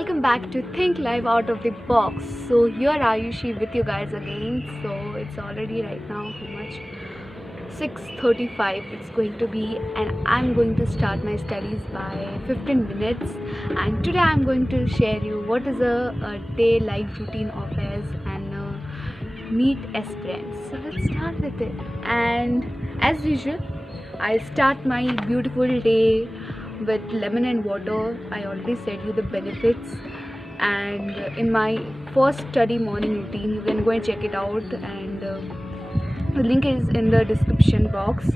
welcome back to Think Live Out of the Box. So here Ayushi with you guys again. So it's already right now how much? 6:35 it's going to be, and I'm going to start my studies by 15 minutes. And today I'm going to share you what is a day life routine of us and meet as friends. So let's start with it. And as usual, I'll start my beautiful day with lemon and water. I already said you the benefits, and in my first study morning routine, you can go and check it out, and the link is in the description box.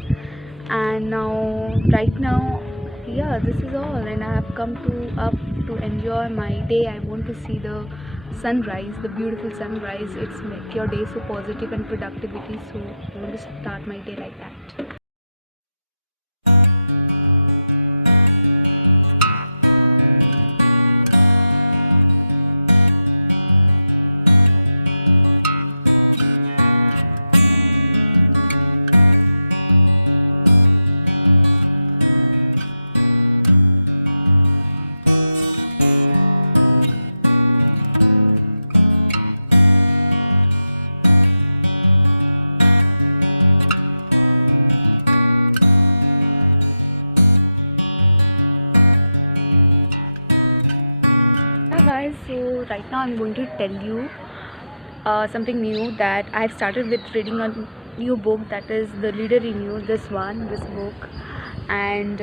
And now right now, yeah, this is all, and I have come to up to enjoy my day. I want to see the sunrise, the beautiful sunrise. It's make your day so positive and productivity, so I want to start my day like that. Guys, so right now I'm going to tell you something new, that I've started with reading a new book, that is The Leader in You, this book. And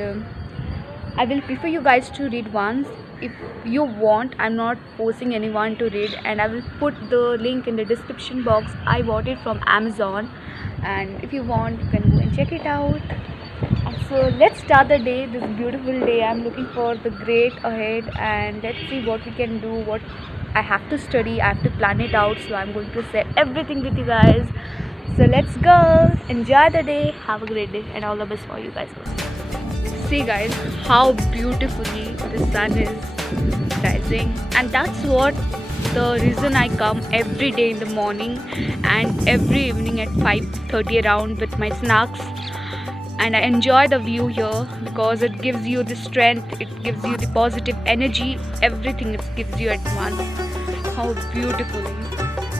I will prefer you guys to read once. If you want, I'm not forcing anyone to read, and I will put the link in the description box. I bought it from Amazon, and if you want, you can go and check it out. So let's start the day, this beautiful day. I'm looking for the great ahead, and let's see what we can do, what I have to study. I have to plan it out, so I'm going to share everything with you guys. So let's go, enjoy the day, have a great day, and all the best for you guys. See guys, how beautifully the sun is rising, and that's what the reason I come every day in the morning and every evening at 5:30 around with my snacks. And I enjoy the view here because it gives you the strength, it gives you the positive energy, everything it gives you at once. How beautifully.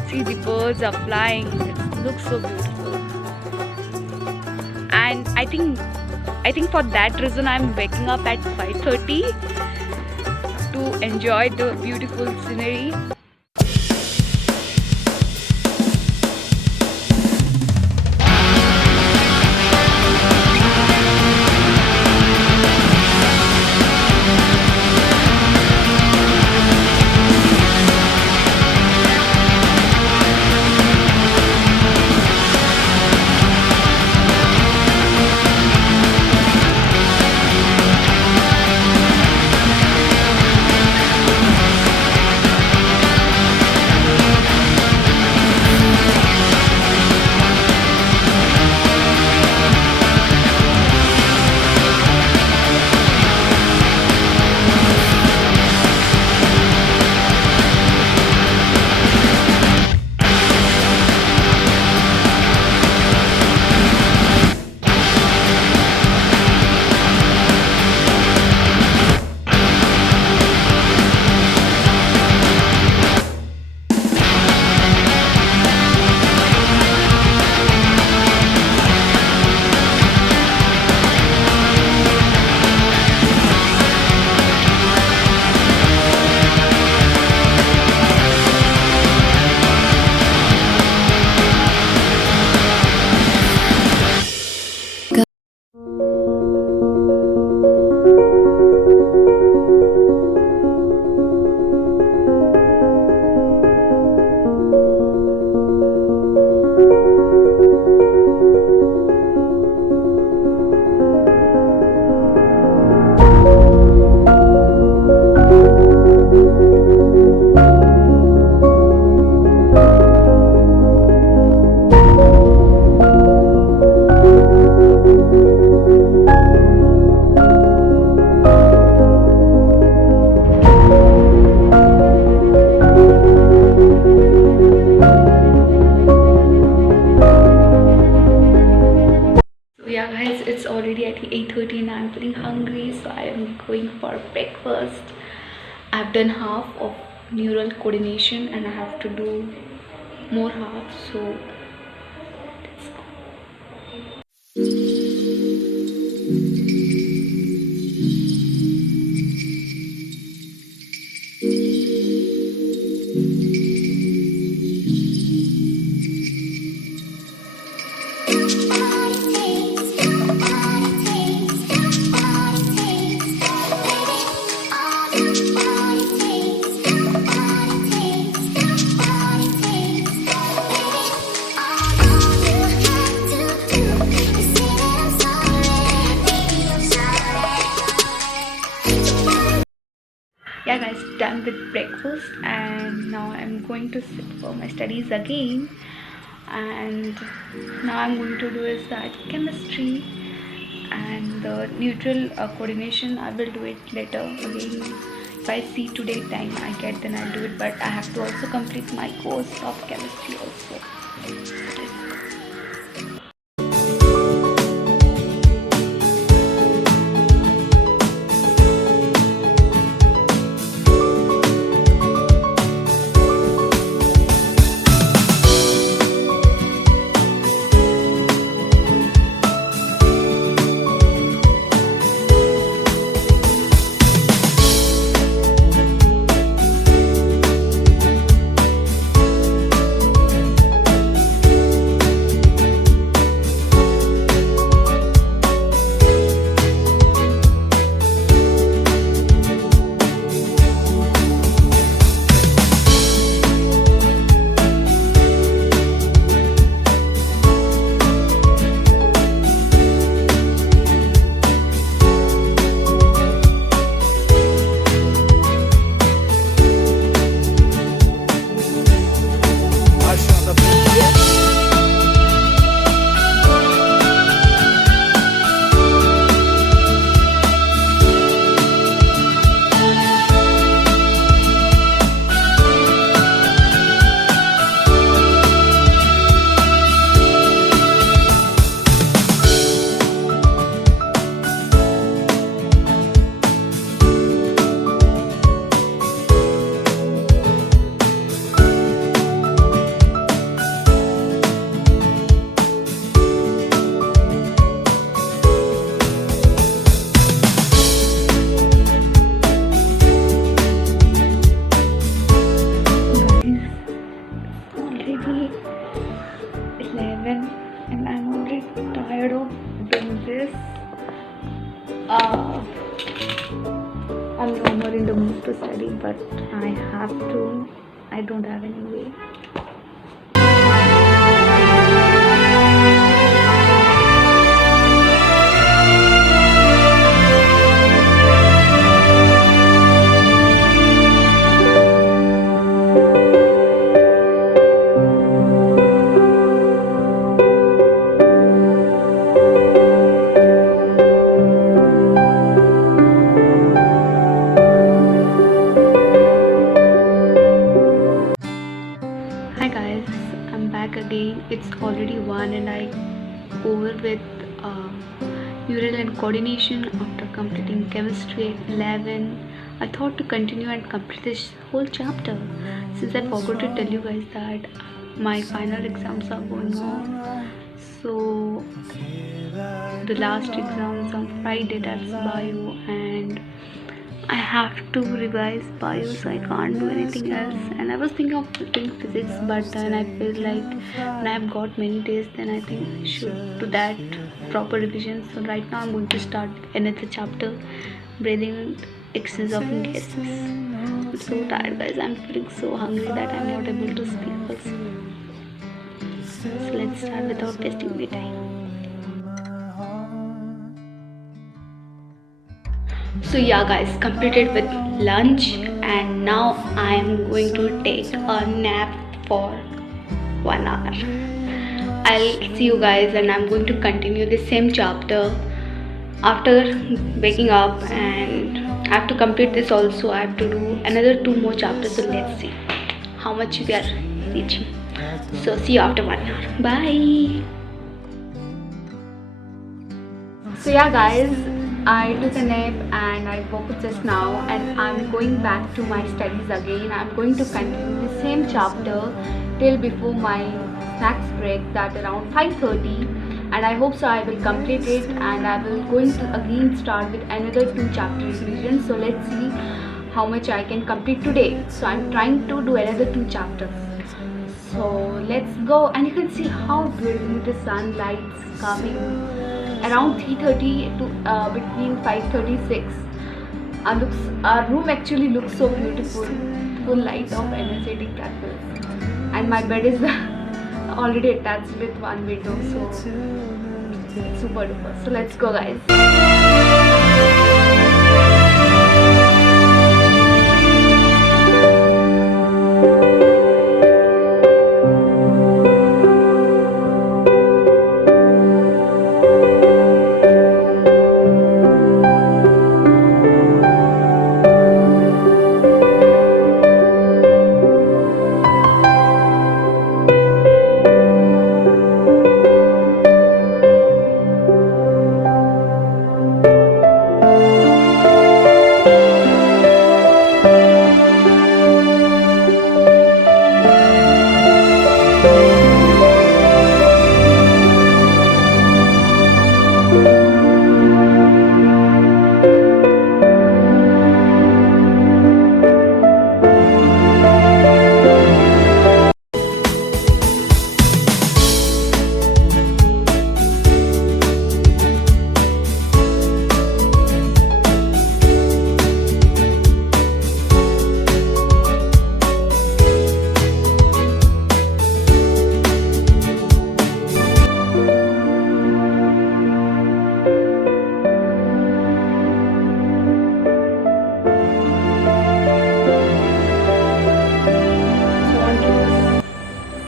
See, the birds are flying, it looks so beautiful. And I think for that reason I'm waking up at 5:30 to enjoy the beautiful scenery. Yeah guys, it's already at 8:30 and I'm feeling hungry, so I am going for breakfast. I've done half of neural coordination and I have to do more half, so let's go. Yeah guys, done with breakfast and now I'm going to sit for my studies again. And now I'm going to do is that chemistry and the neutral coordination. I will do it later again. If I see today time I get, then I'll do it, but I have to also complete my course of chemistry also. Already 11 and I'm already tired of doing this. I'm no more in the mood to study, but I have to. I don't have any way. Hi guys, I'm back again. It's already 1 and I over with neural and coordination after completing chemistry at 11. I thought to continue and complete this whole chapter, since I forgot to tell you guys that my final exams are going on. So the last exams on Friday, that's bio, and I have to revise bio, so I can't do anything else. And I was thinking of doing physics, but then I feel like when I've got many days, then I think I should do that proper revision. So right now I'm going to start another chapter, breathing excess of gases. I'm so tired guys, I'm feeling so hungry that I'm not able to speak also. So let's start without wasting my time. So yeah guys, completed with lunch and now I am going to take a nap for 1 hour. I'll see you guys and I'm going to continue the same chapter after waking up, and I have to complete this also. I have to do another 2 more chapters, so let's see how much we are reaching. So see you after 1 hour. Bye. So yeah guys, I took a nap and I woke up just now, and I'm going back to my studies again. I'm going to continue the same chapter till before my snacks break, that around 5:30, and I hope so I will complete it, and I will going to again start with another 2 chapter revision. So let's see how much I can complete today. So I'm trying to do another 2 chapters. So let's go, and you can see how beautiful the sunlight's coming around 3:30 to between 5:36. Our room actually looks so beautiful, full light of energetic candles, and my bed is already attached with one window, so it's super duper. So let's go, guys.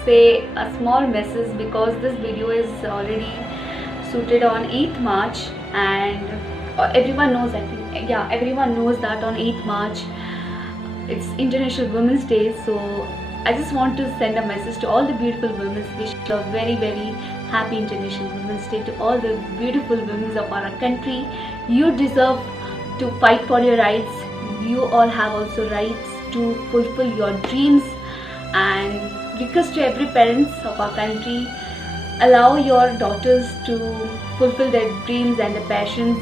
Say a small message, because this video is already shooted on 8th March, and everyone knows, I think, yeah, everyone knows that on 8th March it's International Women's Day. So I just want to send a message to all the beautiful women, wish a very very happy International Women's Day to all the beautiful women of our country. You deserve to fight for your rights. You all have also rights to fulfill your dreams, and request to every parents of our country, allow your daughters to fulfill their dreams and their passions.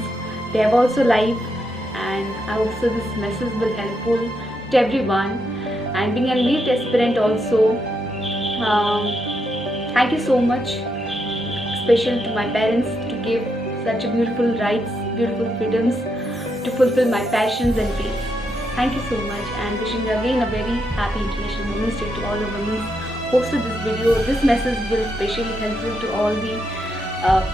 They have also life, and I hope so this message will helpful to everyone. And being a NEET aspirant also, thank you so much, special to my parents, to give such a beautiful rights, beautiful freedoms to fulfill my passions and dreams. Thank you so much, and wishing again a very happy International Women's Day to all the women. Also this message will especially helpful to all the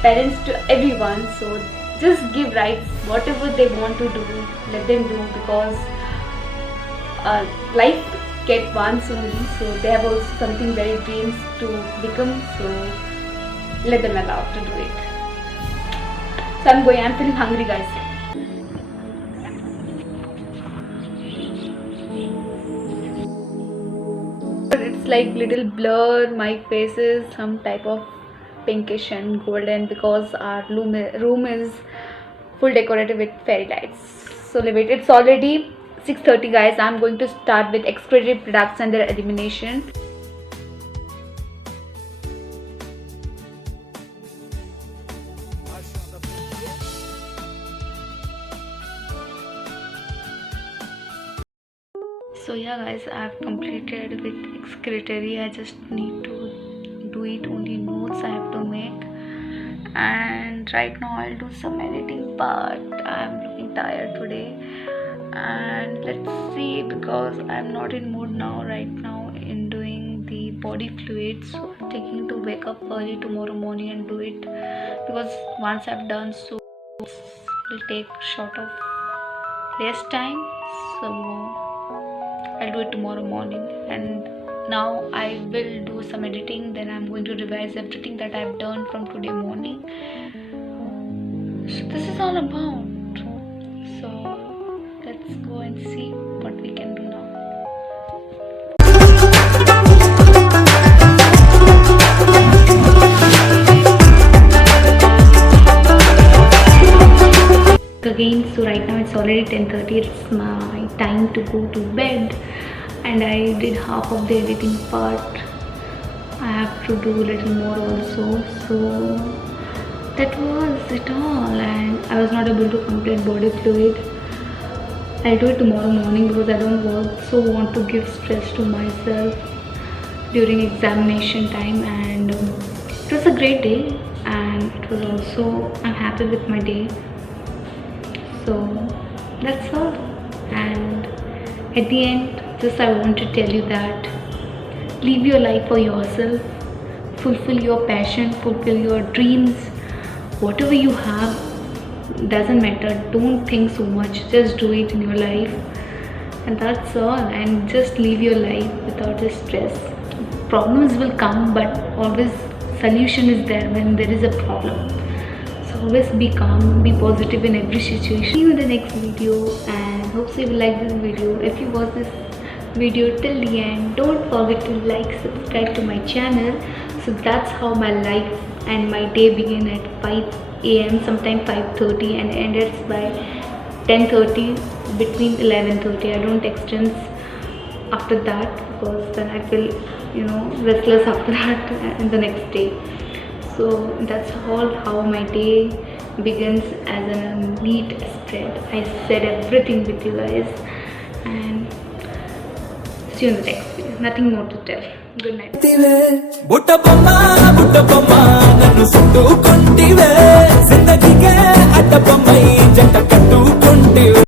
parents, to everyone. So just give rights, whatever they want to do, let them do, because life get once only, so they have also something very dreams to become, so let them allow to do it. So I'm feeling hungry, guys. It's like little blur, my face is some type of pinkish and golden, because our room is full decorated with fairy lights. So leave it. It's already 6:30, guys. I'm going to start with excreted products and their elimination. So yeah, guys, I have completed with excretory. I just need to do it, only notes I have to make, and right now I'll do some editing, but I'm looking tired today. And let's see, because I'm not in mood now right now in doing the body fluids, so I'm thinking to wake up early tomorrow morning and do it, because once I've done so it will take short of less time, so I'll do it tomorrow morning. And now I will do some editing, then I'm going to revise everything that I've done from today morning. So this is all about, so let's go and see what we can do now. again. So right now it's already 10:30. It's my time to go to bed, and I did half of the editing part. I have to do a little more also. So that was it all, and I was not able to complete body fluid. I'll do it tomorrow morning because I don't want to give stress to myself during examination time. And it was a great day, and it was also, I'm happy with my day. So that's all. And at the end, just I want to tell you that live your life for yourself, fulfill your passion, fulfill your dreams. Whatever you have doesn't matter. Don't think so much, just do it in your life, and that's all. And just live your life without the stress. Problems will come, but always solution is there when there is a problem. So always be calm, be positive in every situation. See you in the next video, and hope so you will like this video. If you watch this video till the end, don't forget to like, subscribe to my channel. So that's how my life and my day begin at 5 a.m. sometime 5:30 and ended by 10:30, between 11:30. I don't extend after that because then I feel restless after that in the next day. So that's all how my day begins as a neat spread. I said everything with you guys, and see you in the next video. Nothing more to tell. Good night. నన్ను చుట్టుకుంటివే జిందగీకే అడ్డబొమ్మై జంట కట్టుకుంటివే